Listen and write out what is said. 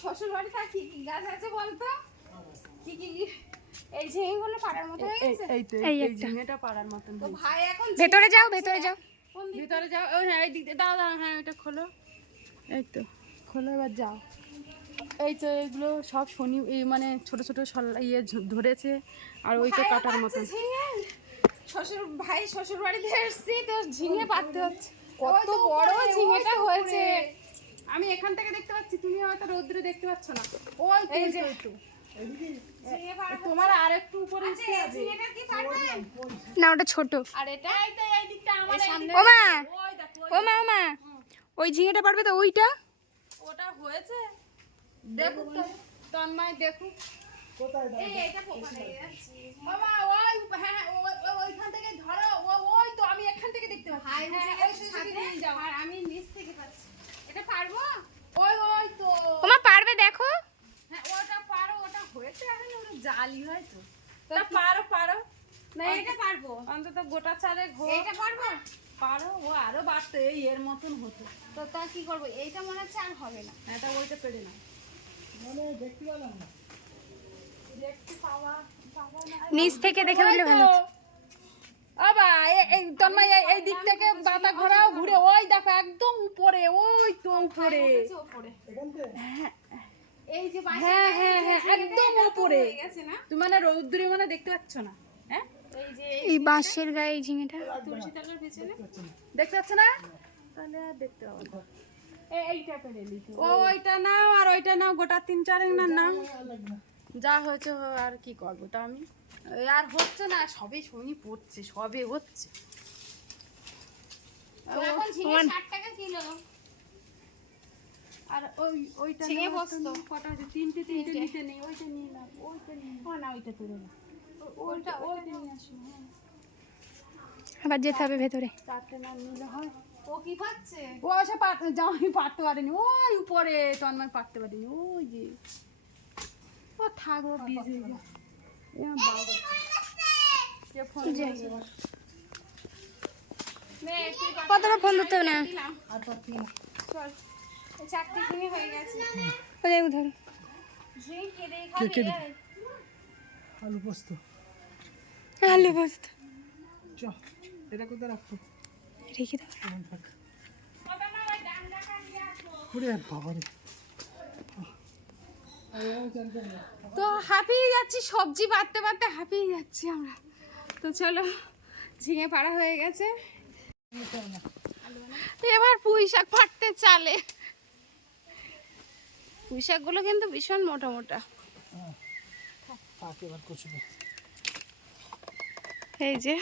শ্বশুর বাড়িতে কি কি গাছ আছে বলতো? কি কি এই ঝিঙেগুলো পাড়ার মতো হয়ে গেছে। এই ঝিঙেটা পাড়ার মতন। তো ভাই এখন ভেতরে যাও ভিতরে যাও। ওই হ্যাঁ এই দিক দিয়ে দাও দাও, হ্যাঁ এটা খোলো। এই তো খোলো, এবার যাও। এই তো এগুলো সব শনি এই মানে ছোট ছোট ধরেছে, আর ওই তো কাটার মতন। শ্বশুর বাড়িতে এসেছি তো ঝিঙে পাড়তে হচ্ছে। কত বড় ঝিঙেটা হয়েছে, আমি এখান থেকে দেখতে পাচ্ছি, তুমি হয়তো রৌদ্রে দেখতে পাচ্ছ না। ওই এই যে তোমার আর একটু উপরে ঝিঙেটা কি পারবে না, ওটা ছোট। আর এটা এই দিকটা আমার সামনে। ও মা, ওই দেখো ও মা, ওই ঝিঙেটা পারবে তো? ওইটা ওটা হয়েছে, দেখো তো তন্ময়, দেখো এই এটা পোকা লেগে যাচ্ছে বাবা। ওই হ্যাঁ ওইখান থেকে ধরো। ওই তো আমি এখান থেকে দেখতে পাচ্ছি। হাই উঠে গেছে সাথে নিয়ে যাও, আর আমি নিচ থেকে পাচ্ছি। এটা পারবো? ওই তো ও মা পারবে, দেখো। হ্যাঁ ওটা পারো, ওটা হয়েছে। এখন ওটা জালি হয় তো। তা পারো না এটা পারবো। অন্তত গোটা চারে এটা পারবো। পারো, ও আরো বাড়তো, এই এর মতন হতো। তো তা কি করবো? এইটা মনে হচ্ছে আর হবে না। এটা ওইটা পেরে না, মানে দেখতে পেলাম না। দেখতে পাওয়া না। নিচ থেকে দেখে বললে ভালো হতো। আবা এই তন্ময় এই দিক থেকে বাতা ঘোরাও, ঘুরে ওই দেখো একদম উপরে, ওই তো উপরে। এখান থেকে এই যে হ্যাঁ হ্যাঁ হ্যাঁ একদম উপরে গেছে না? তুমি মানে রৌদ্রে মানে দেখতে পাচ্ছ না। হ্যাঁ এই যে এই বাঁশের গায়ে এই ঝিঙেটা তুলসী তলার পেছনে দেখতে পাচ্ছ না? তাহলে আর দেখতে পাবো না। এইটা পেরে নিতে। ওইটা নাও আর ওইটা নাও, গোটা 3-4 না নাও। লাগবে না। যা হয়েছে আর কি করবো, তা আমি আর হচ্ছে না, সবে শনি পড়ছে, সবে হচ্ছে। এখন ঝিঙে 60 টাকা কিলো। আর ওইটা ঝিঙে নেওয়ার বসতো। জন্য কটা হয়েছে? তিনটে নিতে নেই, ওইটা নিয়ে নাও, ওইটা নিয়ে নাও। না ওইটা তুলে নাও, ওইটা নিয়ে আসো। হ্যাঁ আবার যেতে হবে ভেতরে, 4টে না নিলে হয়। ও কি পাচ্ছে? ও সে জামাই পারতে পারেনি, ওই উপরে তন্ময় পারতে পারেনি, ওই যে ও থাকবো বিজি। কতটা ফোন ধরতে হবে না, আর পাচ্ছি না। চল এই 4টে ঝিঙে হয়ে গেছে। ধরো। ঝিঙে কেটে কে খাবি? আলু পোস্ত। আলু পোস্ত চ, এটা কোথায় রাখবো? রেখে দাও। কেমন থাক। ওরে বাবারে। তো হাঁপিয়ে যাচ্ছি, সবজি পাড়তে পারতে হাঁপিয়ে যাচ্ছি আমরা। তো চলো ঝিঙে পাড়া হয়ে গেছে, এবার পুঁই শাক ফাটতে চালে। পুঁই শাকগুলো কিন্তু ভীষণ মোটা মোটা। থাক এবার কচু। এই যে